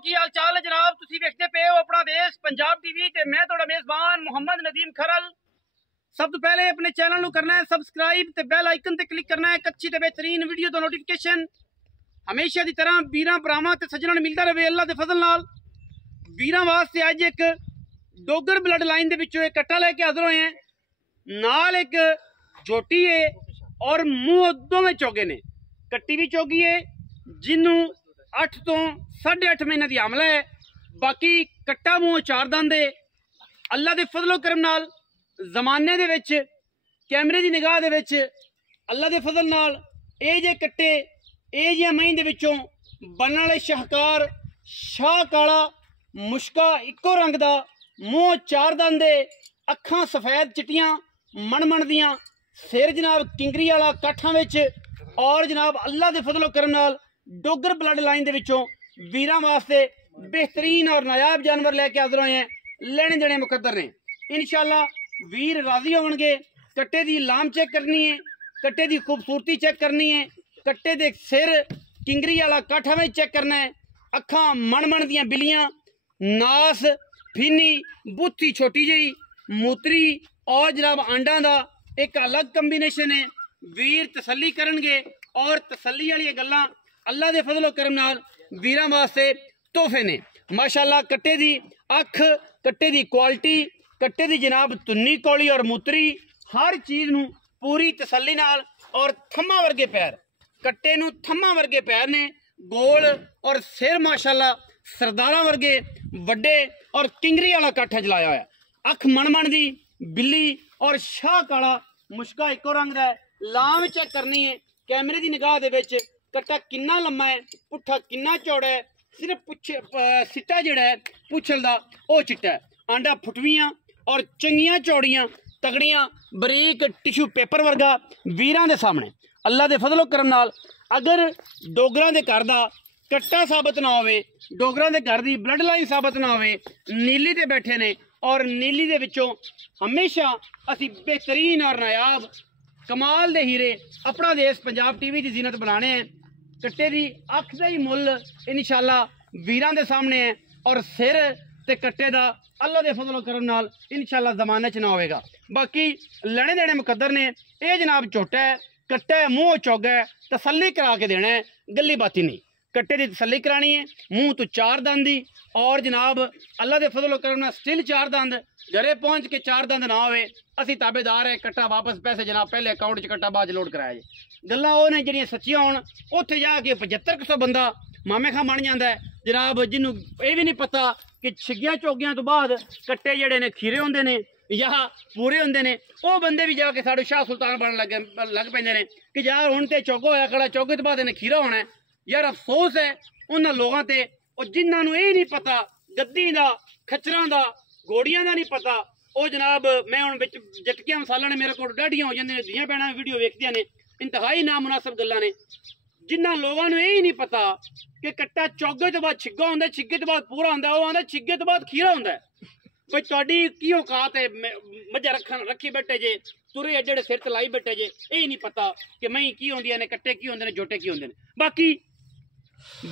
की हाल चाल है जनाब? तुसी वेखदे पे हो अपना देश पंजाब टीवी ते मैं तुहाडा मेजबान मोहम्मद नदीम खरल। सब तो पहले अपने चैनल को करना है सबसक्राइब ते बेल आइकन ते क्लिक करना है एक अच्छी ते बेहतरीन वीडियो दा नोटिफिकेशन हमेशा की तरह वीरां भरावां ते सज्जणां नूं मिलदा रहे अल्लाह दे फजल नाल। वीरां वास्ते अज एक डोगर ब्लड लाइन दे विचों एक कट्टा लेके हाजिर होए हैं, नाल एक जोटी है और मूंह दोवें चौगे ने। कट्टी भी चौगी है जिन्नू 8 तो 8.5 महीने की हमला है, बाकी कट्टा मूँह 4 दंद है। अल्लाह के फजलो करम नाल जमाने दे विच कैमरे की निगाह दे विच अल्लाह के फजल नाल ये जे कट्टे ये जे मही दे विचों बनने वाले शाहकार शाह काला मुश्का इको रंग का मूँह 4 दंद है, अखां सफेद चिट्टियां मन दियां, सिर जनाब किंगरी वाला काठा विच और जनाब अल्लाह के फजलो करम नाल डोगर ब्लड लाइन दे विचों वीरां वास्ते बेहतरीन और नायाब जानवर लेके हाजिर होए हैं। लेने देने मुकद्दर ने इंशाअल्लाह। वीर राजी होणगे। कट्टे दी लाम चेक करनी है, कट्टे दी खूबसूरती चेक करनी है, कट्टे दे सिर किंगरी वाला काठा में चेक करना है, अखां मन दियां बिलियां, नास फिनी बुत्थी छोटी जी मूतरी और जनाब आंडा दा एक अलग कंबीनेशन है। वीर तसल्ली करनगे और तसल्ली वाली गल्लां अल्लाह दे फजलो करम नाल वीरां वास्ते तोहफे ने। माशाअल्लाह कट्टे दी अख, कट्टे दी क्वालिटी, कट्टे दी जनाब तुन्नी कौली और मूतरी हर चीज़ नूं पूरी तसल्ली नाल और थम्मा वर्गे पैर, कट्टे नूं थम्मा वर्गे पैर ने, गोल और सिर माशाअल्लाह सरदारां वर्गे वड्डे और किंगरी वाला काठा चलाया होया। अख मन दी बिल्ली और शाह काला मुश्का इको रंग दा है। लाम चेक करनी है कैमरे की निगाह दे विच कट्टा किन्ना लम्मा है, पुट्ठा किन्ना चौड़ा है, सिर्फ सिट्टा जिहड़ा है पुछल दा ओह चिट्टा है। आंडा फुटवियां और चंगियां चौड़ियां तगड़ियां बरीक टिशू पेपर वर्गा वीरां दे सामने अल्लाह दे फजलो करम नाल। अगर डोगरां दे घर दा कट्टा साबित ना होवे, डोगरां दे घर दी ब्लड लाइन साबित ना होवे, नीली ते बैठे ने और नीली दे विचों हमेशा असी बेहतरीन और नायाब कमाल दे हीरे अपना देश पंजाब टीवी की जीनत बनाने हैं। कट्टे दी अख दा ही मुल इंशाअल्लाह वीरां दे सामने है और सिर ते कट्टे दा अल्लाह दे फजलो करम नाल इंशाअल्लाह जमाने च ना होएगा। बाकी लेने देने मुकद्दर ने। ये जनाब छोटा है, कट्टा है, मुँह चौगा है, तसल्ली करा के देना है, गली बाती नहीं। कट्टे की तसल्ली करानी है, मुँह तो 4 दंद दी और जनाब अल्लाह के फजलो करम नाल स्टिल 4 दंद, घरे पहुँच के 4 दंद ना होवे असी ताबेदार है। कट्टा वापस पैसे जनाब पहले अकाउंट च कट्टा बाद लोड कराया जी। गल्लां ओह ने जिहड़ियां सच्चियां होण उत्थे जाके 7500 बंदा मामे खां बन जाता है जनाब, जिन्हों ये भी नहीं पता कि छिग्गियां चौगियां तो बाद कट्टे जिहड़े ने खीरे होंदे ने या पूरे होंदे ने। वह बंदे भी जाके साडे शाह सुल्तान बन लग पैंदे ने कि यार हुण ते चौगा होया खड़ा, चौगे तो बाद इन्हें खीरा होना है। यार अफसोस है उन्होंने लोगों ते जिन्होंने ये नहीं पता गद्दी का खच्चरां का घोड़ियां का नहीं पता। वो जनाब मैं हुण विच जटकियां मसाला ने मेरे को डाढ़ियां हो जांदियां ने, धीआं भैणां वीडियो वेखदियां ने, इंतहाई नामुनासिब गल्लां ने। जिन्होंने लोगों ने यही नहीं पता कि कट्टा चौगे तो बाद छिग्गा होंदा, छिग्गे तो बाद पूरा होंदा, वो आंदा छिग्गे तो बाद खीरा होंदा है। भाई तुहाडी की औकात है मझा रखी बैठे जे, तुरे एडे सिर ते लाई बैठे जे, यही नहीं पता कि मई की होंदियां ने, कट्टे की होंदे ने, जोटे की होंदे ने। बाकी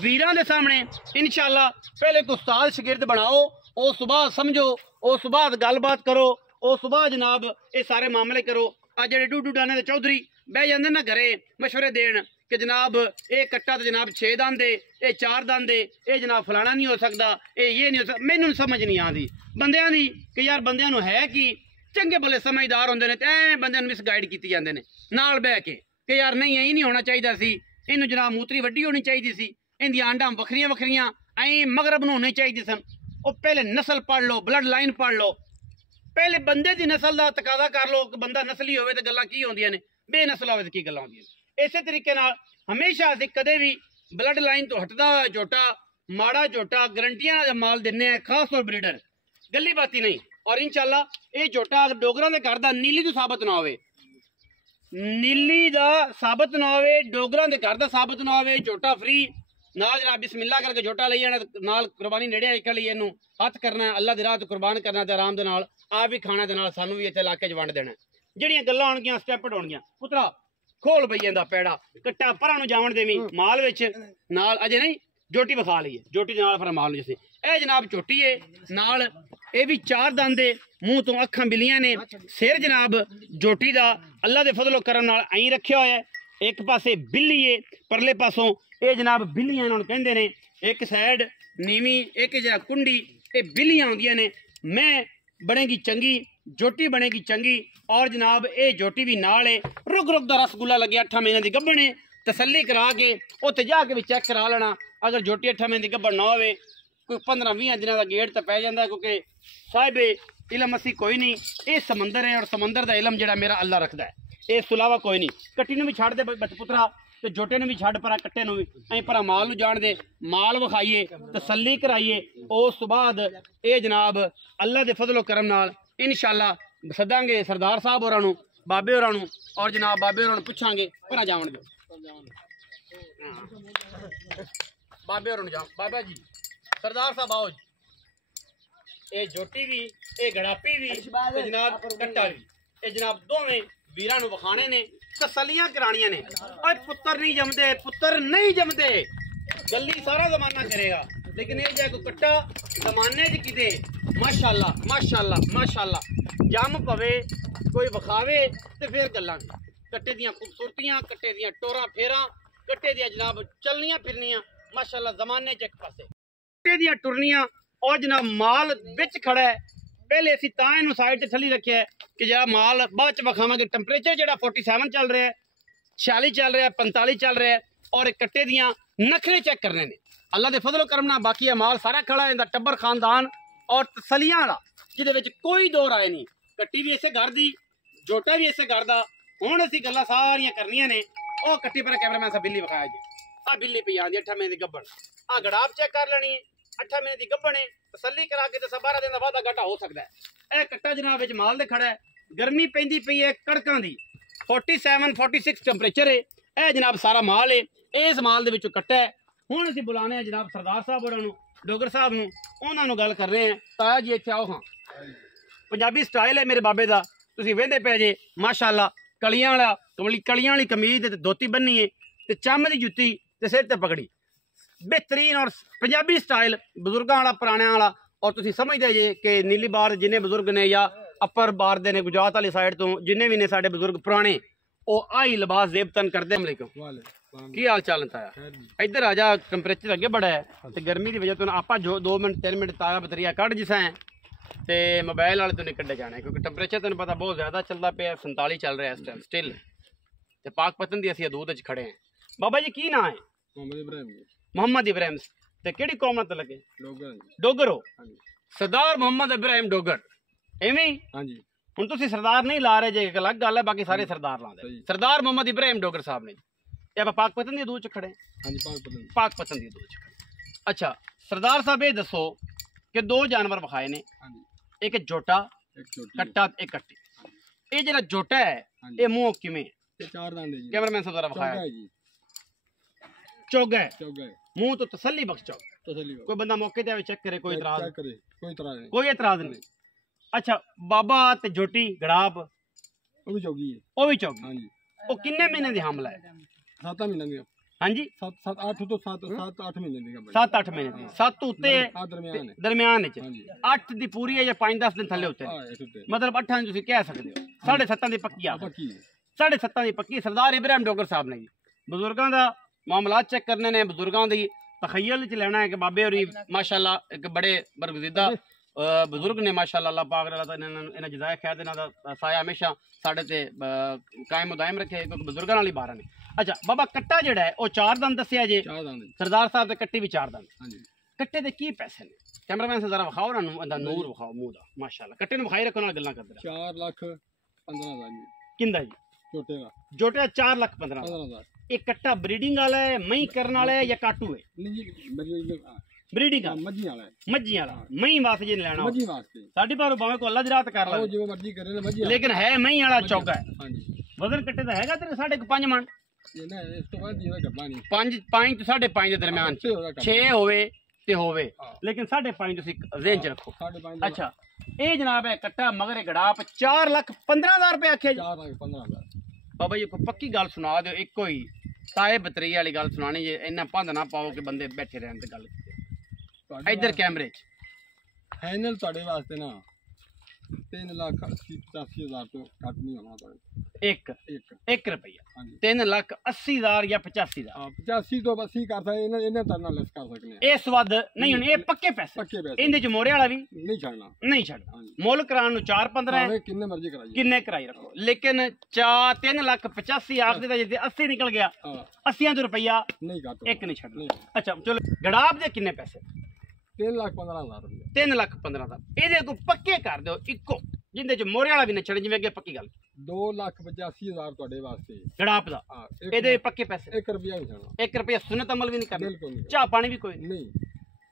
वीरां दे सामने इंशाअल्लाह पहले तो उस्ताद शगिर्द बनाओ, उस बाद समझो, उस बाद गलबात करो, उस बाद जनाब ये सारे मामले करो। अज जेडे डूडू डाने दे चौधरी बह जाते ना घरे मशवरे देन कि जनाब ये कट्टा तो जनाब 6 दंद है, ये 4 दंद है, ये जनाब फलाना नहीं हो सकता, ये नहीं हो सकता। मैनू समझ नहीं आती बंदियां दी कि यार बंदियां नू है कि चंगे भले समझदार होंदे ने ते बंदियां नू मिसगाइड कीती जांदे ने नाल बह के कि यार नहीं यही नहीं होना चाहिए सी, इनू जनाब मूतरी वड्डी होनी चाहिए सी, इनकी आंडा वखरियां वखरियां मगरब नू होने चाहिए सन। वो पहले नस्ल पढ़ लो, ब्लड लाइन पढ़ लो, पहले बंदे की नस्ल का तकाजा कर लो। बंदा नस्ली होवे तो गल्लां की होंदियां ने, बेनस्ल होवे तो की गल्लां होंदियां ने। इस तरीके नाल हमेशा असीं कदे भी ब्लड लाइन तो हटदा होया झोटा माड़ा झोटा गारंटियां दा माल दिन्ने हैं, खास तौर ब्रीडर गली बाती नहीं। और इंशाअल्लाह ये झोटा डोगरां दे घर दा नीली तो साबित ना होवे, नीली दा साबित ना होवे, डोगरां दे घर दा साबित ना होवे, झोटा फ्री नाल जनाब बिस्मिल्लाह करके झोटा लई जाना, नाल कुर्बानी नेड़े आई ली, इनू हथ करना, अल्लाह दी राह ते कुर्बान करना ते आराम दे नाल आप भी खाना, दे नाल सानू भी इत्थे इलाके च वंड देना। जिहड़ियां गल्लां होणगियां स्टैप होणगियां पुत्रा खोल बईयां दा पैड़ा कट्टा परां नूं जावण देवीं माल विच नाल अजे नहीं जोटी विखा ली है, जोटी दे नाल फिर माल जिसे ए जनाब झोटी है नाल ये भी 4 दंद है, मूँह तो अखां बिलियां ने, सिर जनाब झोटी दा अल्लाह दे फजलो करम नाल आई रखिया होया है। एक पासे बिल्ली है, परले पासों ये जनाब बिल्लियां इन्हां नूं कहंदे ने, एक साइड नीवी एक जरा कुंडी, ये बिल्लियां आउंदियां ने। मैं बनेगी चंगी, जोटी बनेगी चंगी, और जनाब ये जोटी भी नाल है। रुक रुक दा रसगुल्ला लगे 8 महीने की गब्बण है, तसल्ली करा के उत्थे जाके भी चेक करा लेना। अगर जोटी 8 महीने की गब्बण ना होवे, कोई 15-20 दिनों का गेट तो पै जाता है, क्योंकि साहिब इलम असी कोई नहीं, ये समंदर है और समंदर का इलम जो मेरा अल्लाह रखता है, इस इलावा कोई नहीं। कट्टी नूं भी छड़ दे बचपुत्रा, तो जोटे भी छड़ परा, कट्टे भी अं परा माल जान दे, माल विखाइए, तसल्ली कराइए। उस बाद ये जनाब अल्लाह के फजलो करम नाल इंशाअल्लाह सदांगे सरदार साहब होरां नूं, बाबे होरां नूं, और जनाब बाबे होरां नूं पुछांगे परा जावन दो, बाबे होरां नूं जाओ। बाबा जी सरदार साहब आओ जी, ये जोटी भी, ये गड़ापी भी, जनाब कट्टा भी, ये जनाब दोवें वीरां नूं विखाणे ने, तसलियां कराणियां ने। और पुत्र नहीं जमदे, पुत्र नहीं जमदे, गल्ली सारा जमाना करेगा, लेकिन ये जो कट्टा जमाने च किते माशाअल्लाह माशाअल्लाह माशाअल्लाह जम पवे, कोई विखावे तो फिर गल्लां। कट्टे दियां खूबसूरतियां, कट्टे दियां टोरां फेरां, कट्टे दियां जनाब चलनियां फिरनियां माशाअल्लाह जमाने च एक पासे, कट्टे दियां टुरनियां, और जनाब माल बिच खड़ा है। पहले असीं तां इहनूं साइड ते थल्ली रखिया है कि जरा माल बाद च विखावांगे। टैंपरेचर जिहड़ा 47 चल रहा है, 46 चल रहा है, 45 चल रहा है, और कट्टे दियां नखरे चेक करने ने अल्लाह दे फजलो करम नाल। बाकी माल सारा खड़ा है, इहदा टब्बर खानदान और तसलियां वाला, जिहदे विच कोई दो राय नहीं। कट्टी भी इसे घर दी, जोटा भी इसे घर दा। हुण असीं गल्लां सारियां करनियां ने। ओ कट्टी पर कैमरामैन साहब बिल्ली विखाया जी, आ बिल्ली पई आंदी 8 महीने दी गब्बण, आ गड़ाप चेक कर लेनी है, 8 महीने की गब्बण है, तसल्ली करा के 12 दिन का वाधा घाटा हो सकता है। यह कट्टा जनाब विच माल दे खड़ा है, गर्मी पैंदी पई है कड़कां दी, 47-46 टैंपरेचर है। यह जनाब सारा माल है, इस माल दे विचों कट्टा है। हुण असीं बुलाने हैं जनाब सरदार साहब होरां नूं, डोगर साहब नूं, उन्हां नूं गल कर रहे हैं। ताया जी इत्थे आओ। हाँ पंजाबी स्टाइल है मेरे बाबे दा, तुसीं वेंदे पै जे माशाअल्लाह। कलियां वाला कलियां वाली कमीज ते धोती बन्नी है, ते चम दी जुत्ती ते सिर ते पगड़ी, बेहतरीन और पंजाबी स्टाइल बजुर्गों वाला, पुराने वाला। और तुसीं समझदे जे कि नीली बार जिन्ने बुजुर्ग ने या अपर बार दे ने गुजरात वाली साइड तो जिन्ने भी ने साडे बुजुर्ग पुराने, वो आई लिबास जेबतन करदे। की हाल चाल ताया? इधर आ जा, टैंपरेचर अगे बड़ा है, तो गर्मी की वजह तो आप 2 मिनट 3 मिनट तारा बतरिया कढ़ जिसा है, तो मोबाइल वाले तो नहीं कढ़े जाने, क्योंकि टैंपरेचर तेन पता बहुत ज्यादा चलता पे, 47 चल रहा है इस टाइम स्टिल। तो पाक पतन की असीं हदूद च खड़े हैं। बाबा जी की ना है? मोहम्मद इब्राहिम। ते केड़ी कौम नाल लगे? डोगर हो? सरदार मोहम्मद इब्राहिम डोगर, एवें? हां जी। हुण तुसीं सरदार नहीं ला रहे जे, एक अलग गल है, बाकी सारे सरदार लांदे। सरदार मोहम्मद इब्राहिम डोगर साहब ने, ये आप पाक पतन दी हदूद च खड़े हैं? हां जी, पाक पतन दी हदूद च खड़े। अच्छा सरदार साहब ये दसो कि 2 जानवर विखाए ने, एक जोटा, कट्टा, एक कट्टी। ये जेड़ा जोटा है ये मुंह किवें? 4 दांत है जी। कैमरामैन साहब जरा विखाया जी। चौगा है, मुंह तो तसल्ली बख्श चौगा। कोई बंदा मौके ते चेक करे, कोई इतराज करे? कोई इतराज नहीं। अच्छा बाबा ते जोटी गड़ाप वो भी चौगी है? वो भी चौगी। हां जी। वो किन्ने महीने दी हमला है? 7 महीने दी। हां जी 7-8 तो 7-8 महीने दी। 7-8 महीने दी। 7 उत्ते दरमियान विच, 8 दी पूरी है या 5-10 दिन थल्ले उत्ते, मतलब 8 तुसीं कह सकदे हो। 7.5 दी पक्की आ, 7.5 दी पक्की। सरदार इब्राहिम डोगर साहब ने जी बुजुर्गों का मामला चेक करने ने, बुजुर्गों की तखय्युल च लेना है कि बाबे होरी माशाअल्लाह एक बड़े बरगुज़ीदा बुजुर्ग ने माशाअल्लाह। अल्लाह पाक इन्हां जज़ाए खैर इन्हां दा साया हमेशा साडे ते कायम दायम रखे, क्योंकि बुजुर्गों नाल ही बार ने। अच्छा बाबा कट्टा जेड़ा है वो 4 दंद दस्सिया जे? 4 दंद। सरदार साहब दे कट्टी भी 4 दंद। हां जी। कट्टे दे की पैसे ने? कैमरामैन से जरा विखाओ ना, इहदा नूर विखाओ मुंह दा माशाअल्लाह। कट्टे नूं विखाई रखो, नाल गल्लां करदे। 4,15,000 जी। किंदा जी? जोटे का। जोटे 4,15,000। एक कट्टा ब्रीडिंग वाला है, मई करने वाला है या काटू है? ब्रीडिंग का मज्जी वाला है। मज्जी वाला मई वास्ते जे लेना मज्जी वास्ते साडी पर भावे को अल्लाह दी रात कर ला, जो मर्जी करे ना मज्जी, लेकिन है मई वाला चौका है। हां जी। वजन कट्टे दा हैगा तेरे 5.5 मन? ये ना इस तो बाद दी करना नहीं। 5 तो 5.5 दे दरमियान 6 होवे ते होवे, लेकिन 5.5 तुसी रेंज रखो। अच्छा ये जनाब है कट्टा मगर गड़ाप 4,15,000 रुपए आखे। 4,15,000 बाबा जी को पक्की गल सुना दो, एक ही ताए बतरी वाली गल सुनानी जे इन्ना भंद ना पाओ कि बंदे बैठे रहन ते गल इधर कैमरे फाइनल ਤੁਹਾਡੇ ਵਾਸਤੇ ਨਾ 3,80,85,000 ਤੋਂ ਘੱਟ ਨਹੀਂ ਹੋਣਾ ਤੁਹਾਡੇ एक रुपया 3,80,000 या 85,000 85 ਤੋਂ 80 ਕਰ ਸਕਦੇ ਇਹਨਾਂ ਤਰ੍ਹਾਂ ਲੈਸ ਕਰ ਸਕਦੇ इस वद नहीं होने ये पक्के पैसे इनदे च मोरे वाला भी नहीं छड़ना नहीं छड़ना मुल कराने ਨੂੰ 4-15 है किन्ने मर्जी कराइए किन्ने कराई रखो लेकिन 3,85,000 आखदे ता जे 80 निकल गया 80 तो रुपया नहीं काटो एक नहीं छड़ना अच्छा चलो गड़ाब दे किन्ने पैसे 3,15,000 रुपये 3,15,000 ਇਹਦੇ ਕੋ ਪੱਕੇ ਕਰ ਦਿਓ ਇੱਕੋ ਜਿੰਦੇ ਚ ਮੋਰੇ ਵਾਲਾ ਵੀ ਨਾ ਛੱਡ ਜਿਵੇਂ ਅੱਗੇ ਪੱਕੀ ਗੱਲ 2,85,000 ਤੁਹਾਡੇ ਵਾਸਤੇ ਗੜਾਪ ਦਾ ਇਹਦੇ ਪੱਕੇ ਪੈਸੇ 1 ਰੁਪਿਆ ਨਹੀਂ ਛੱਡਣਾ 1 ਰੁਪਿਆ ਸੁਨਤ ਅਮਲ ਵੀ ਨਹੀਂ ਕਰਨਾ ਬਿਲਕੁਲ ਨਹੀਂ ਚਾਹ ਪਾਣੀ ਵੀ ਕੋਈ ਨਹੀਂ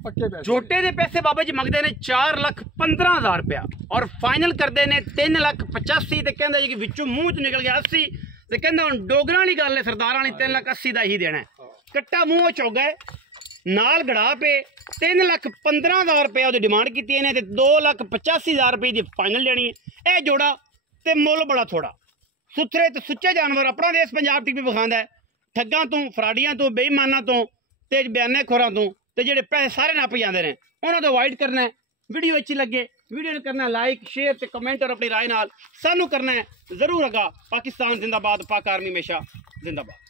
ਪੱਕੇ ਪੈਸੇ ਛੋਟੇ ਦੇ ਪੈਸੇ ਬਾਬਾ ਜੀ ਮੰਗਦੇ ਨੇ 4,15,000 ਰੁਪਇਆ ਔਰ ਫਾਈਨਲ ਕਰਦੇ ਨੇ 3,85,000 ਤੇ ਕਹਿੰਦਾ ਜੀ ਕਿ ਵਿੱਚੋਂ ਮੂੰਹ ਚ ਨਿਕਲ ਗਿਆ 80 ਤੇ ਕਹਿੰਦਾ ਹੁਣ ਡੋਗਰਾਂ ਵਾਲੀ ਗੱਲ ਹੈ ਸਰਦਾਰਾਂ ਵਾਲੀ 3,80,000 ਦਾ ਹੀ ਦੇਣਾ ਕੱਟਾ ਮੂੰਹ ਚੋਗਾ ਨਾਲ ਗੜਾ ਪੇ 3,15,000 ਰੁਪਏ ਉਹਦੀ ਡਿਮਾਂਡ ਕੀਤੀ ਇਹਨੇ ਤੇ 2,85,000 ਰੁਪਏ ਦੀ ਫਾਈਨਲ ਦੇਣੀ ਹੈ ਇਹ ਜੋੜਾ ਤੇ ਮੁੱਲ ਬੜਾ ਥੋੜਾ ਸੁਥਰੇ ਤੇ ਸੁੱਚੇ ਜਾਨਵਰ ਆਪਣਾ ਦੇਸ਼ ਪੰਜਾਬ ਟੀਵੀ ਵਿਖਾਉਂਦਾ ਹੈ ਠੱਗਾਂ ਤੋਂ ਫਰਾਡੀਆਂ ਤੋਂ ਬੇਈਮਾਨਾਂ ਤੋਂ ਤੇ ਬਿਆਨੇ ਖੋਰਾਂ ਤੋਂ ਤੇ ਜਿਹੜੇ ਪੈਸੇ ਸਾਰੇ ਨੱਪ ਜਾਂਦੇ ਨੇ ਉਹਨਾਂ ਤੋਂ ਅਵਾਇਡ ਕਰਨਾ ਹੈ ਵੀਡੀਓ ਅੱਛੀ ਲੱਗੇ ਵੀਡੀਓ ਨੂੰ ਕਰਨਾ ਲਾਈਕ ਸ਼ੇਅਰ ਤੇ ਕਮੈਂਟ ਔਰ ਆਪਣੀ ਰਾਏ ਨਾਲ ਸਾਨੂੰ ਕਰਨਾ ਹੈ ਜ਼ਰੂਰ ਅਗਾ ਪਾਕਿਸਤਾਨ ਜ਼ਿੰਦਾਬਾਦ ਪਾਕ ਆਰਮੀ ਹਮੇਸ਼ਾ ਜ਼ਿੰਦਾਬਾਦ